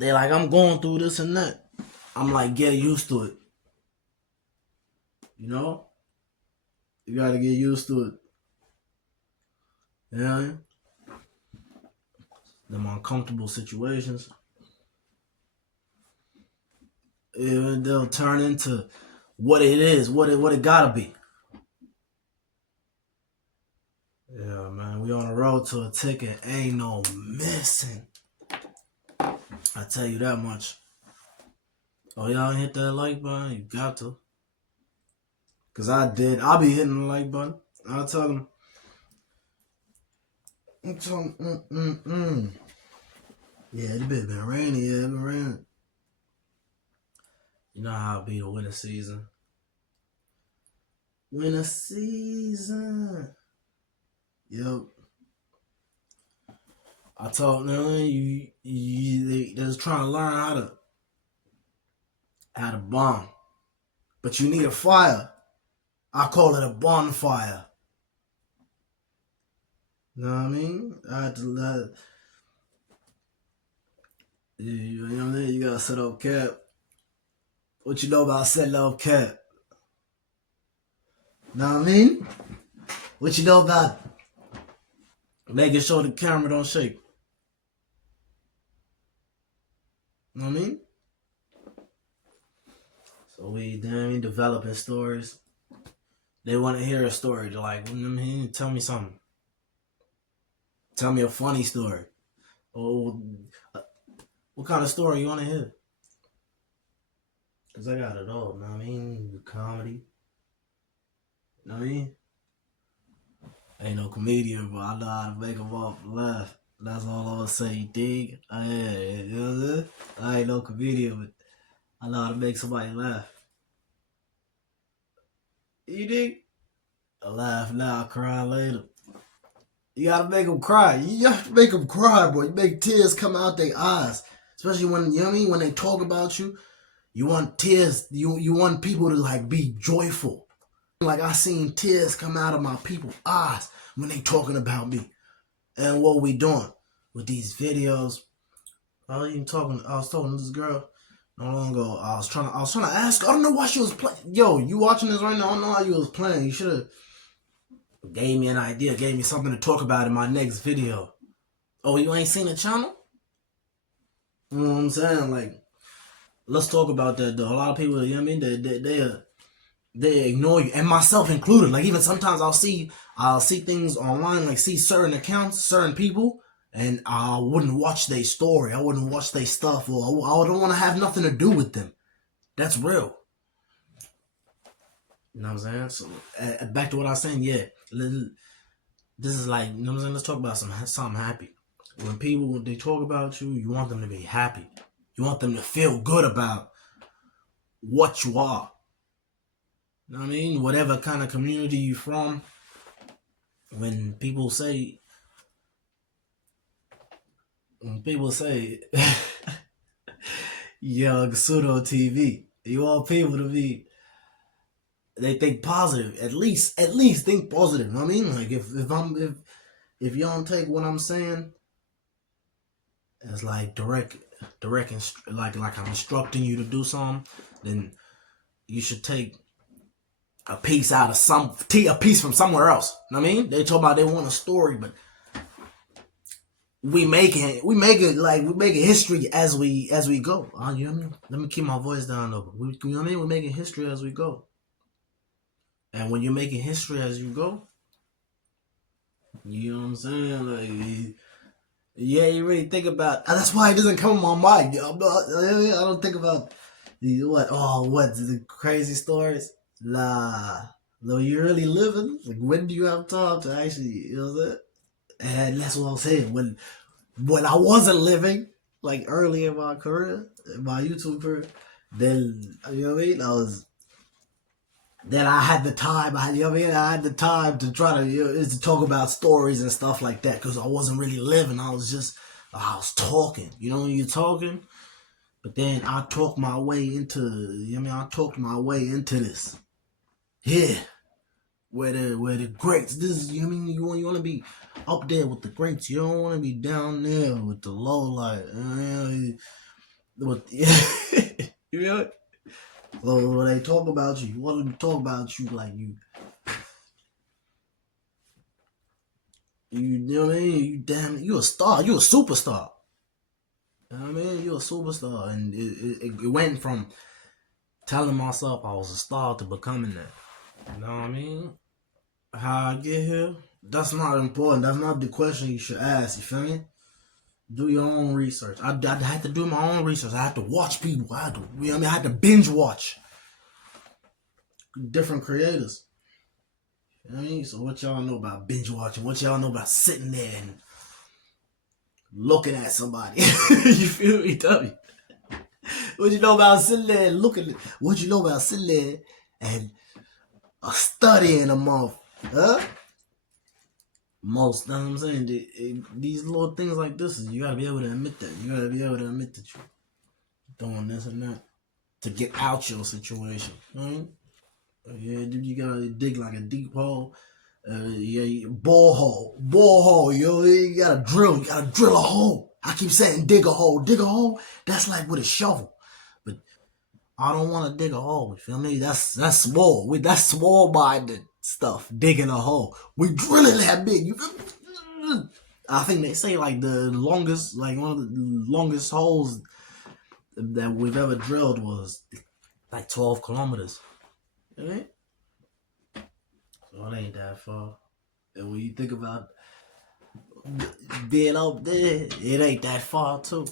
They like, I'm going through this and that. I'm like, get used to it. You know? You gotta get used to it. Yeah. Them uncomfortable situations. They'll turn into what it is, what it gotta be. Yeah, man. We on the road to a ticket. Ain't no missing. I tell you that much. Oh, y'all hit that like button? You got to. Cause I did. I'll be hitting the like button. I'll tell them. Yeah, it been raining. Yeah, it been raining. You know how it be the winter season. Winter season. Yep. I told them they was trying to learn how to bomb, but you need a fire. I call it a bonfire. You know what I mean? I had to you know what I mean? You gotta set up cap. What you know about setting up cap? Know what I mean? What you know about making sure the camera don't shake? Know what I mean? So we developing stories. They want to hear a story. They're like, tell me something. Tell me a funny story. Oh, what kind of story you want to hear? Cause I got it all. Know what I mean? Comedy. Know what I mean? I ain't no comedian, but I know how to make them all laugh. That's all I'm gonna say. You dig? You know what I'm saying? I ain't no comedian, but I know how to make somebody laugh. You dig? I laugh now, cry later. You gotta make them cry. You have to make them cry, boy. You make tears come out their eyes, especially when you know what I mean. When they talk about you, you want tears. You want people to like be joyful. Like I seen tears come out of my people's eyes when they talking about me and what we doing with these videos. I was talking to this girl not long ago. I was trying to ask her. I don't know why she was playing. Yo, you watching this right now? I don't know how you was playing. You should have gave me an idea, gave me something to talk about in my next video. Oh, you ain't seen the channel? You know what I'm saying? Like, let's talk about that though. A lot of people, you know what I mean? They ignore you, and myself included. Like even sometimes I'll see things online, like see certain accounts, certain people, and I wouldn't watch their story. I wouldn't watch their stuff, or I don't want to have nothing to do with them. That's real. You know what I'm saying? So back to what I was saying. Yeah, this is like, you know what I'm saying. Let's talk about something happy. When they talk about you, you want them to be happy. You want them to feel good about what you are. You know what I mean? Whatever kind of community you from, when people say YoungSudoTV, you want people to be, they think positive. At least think positive. You know what I mean? Like if you don't take what I'm saying as like direct like I'm instructing you to do something, then you should take a piece out of a piece from somewhere else. You know what I mean? They talk about they want a story, but we making history as we go. You know what I mean? Let me keep my voice down though. You know what I mean? We're making history as we go. And when you're making history as you go, you know what I'm saying? Like, yeah, you really think about. That's why it doesn't come in my mind. I don't think about the crazy stories. Nah, no, you really living. Like, when do you have time to actually, you know what I'm saying? And that's what I'm saying. When I wasn't living, like early in my career, in my YouTube career, then you know what I mean. Then I had the time. You know what I mean. I had the time to try to talk about stories and stuff like that because I wasn't really living. I was talking. You know when you're talking, but then I talked my way into. You know what I mean. I talked my way into this. Here, where the greats. This is, you know what I mean. You want to be up there with the greats. You don't want to be down there with the low light. What? You know it? So when they talk about you want them to talk about you like you know what I mean? You a star. You a superstar. You know what I mean? You a superstar, and it went from telling myself I was a star to becoming that. You know what I mean? How I get here? That's not important. That's not the question you should ask. You feel me? Do your own research. I had to do my own research. I had to watch people. I had to, you know what I mean? I had to binge watch different creators. You know what I mean? So what y'all know about binge watching? What y'all know about sitting there and looking at somebody? You feel me? Tell me. What you know about sitting there and looking? What you know about sitting there and studying a month? Huh? Most, you know what I'm saying? These little things like this, you gotta be able to admit that. You gotta be able to admit that you're doing this and that to get out your situation. Right? Yeah, dude, you gotta dig like a deep hole. Yeah, bore hole, yo. You gotta drill a hole. I keep saying dig a hole, dig a hole. That's like with a shovel, but I don't want to dig a hole. You feel me? That's small. That's small minded stuff. Digging a hole. We drilling that big. You feel me? I think they say like the longest, like one of the longest holes that we've ever drilled was like 12 kilometers. Right? So it ain't that far. And when you think about being up there, it ain't that far too.